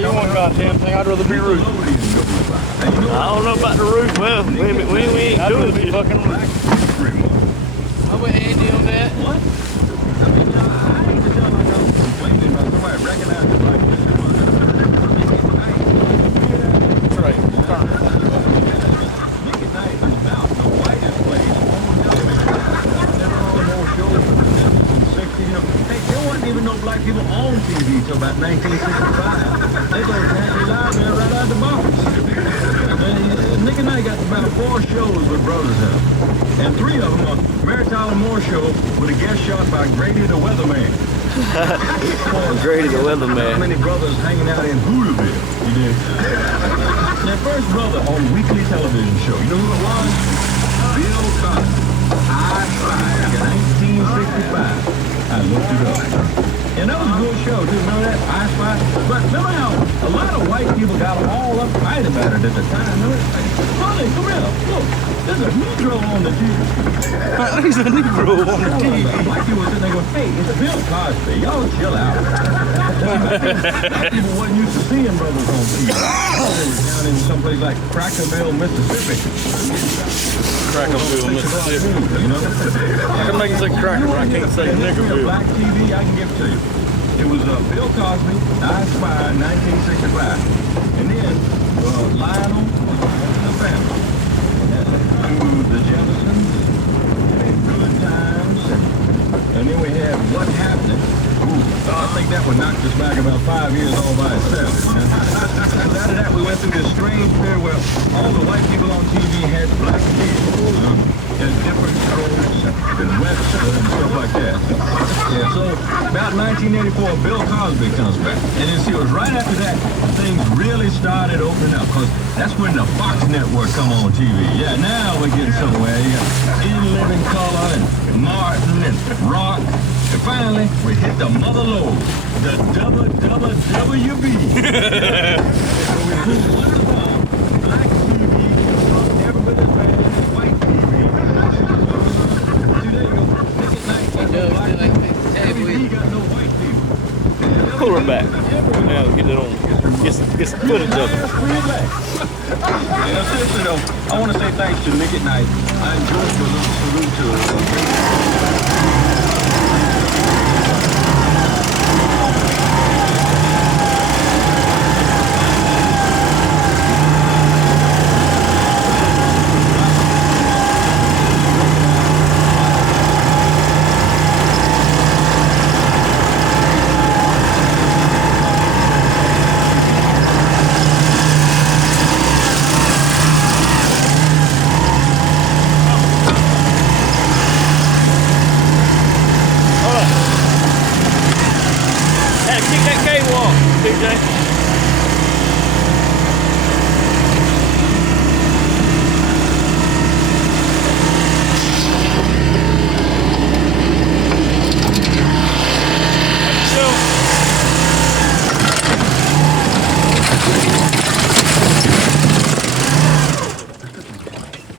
tell you one goddamn thing, I'd rather be rude. I don't know about the roof. Well, we ain't I'd doing rather be it. fucking rude. I'm with Andy on that. What? I mean, I hate to tell like I'm complaining about somebody recognizing the black That's right. Nick at Night is about the whitest place. Never on more shows in the 50s and 60s. You know, hey, there wasn't even no black people on TV till about 1965. They go Sandy Live there right out the box. Nick and I got about 4 shows with Brothers House. And 3 of them are Mary Tyler Moore Show with a guest shot by Grady the Weatherman. Grady the How Weatherman. many brothers hanging out in Hooterville? You did. Their first brother on weekly television show. You know who it was? Bill Cosby. I Spy, 1965. I looked it up. And that was a good show, too. Remember that? I Spy? But remember how a lot of white people got all uptight about it at the time? Remember? Honey, come here. Look, there's a Negro on the TV. He's a Negro on the TV. White people were sitting there going, hey, it's Bill Cosby. Y'all chill out. Black people wasn't used to seeing brothers on TV. They were down in someplace like Crackerville, Mississippi. Crackerville, Mississippi. You know? I can make it say cracker, but I can't say niggerville. Black TV, I can give it to you. It was Bill Cosby, I Spy, 1965. And then Lionel and the Family. The Jeffersons, and Good Times, and then we had What's Happening. Ooh, I think that one knocked us back about 5 years all by itself. After that, we went through this strange period where all the white people on TV had black kids. And different strokes and Webster and stuff like that. Yeah, so about 1984, Bill Cosby comes back. And then see, it was right after that things really started opening up, because that's when the Fox network come on TV. Yeah, now we're getting somewhere. You got In Living Color and Martin and Rock. And finally, we hit the mother lode, the WWWB. So we moved black TV from everybody's band to white TV. Pull her back. Now get it on. Get some footage of it. Seriously though, I want to say thanks to Nick at Night. I enjoyed the little salute to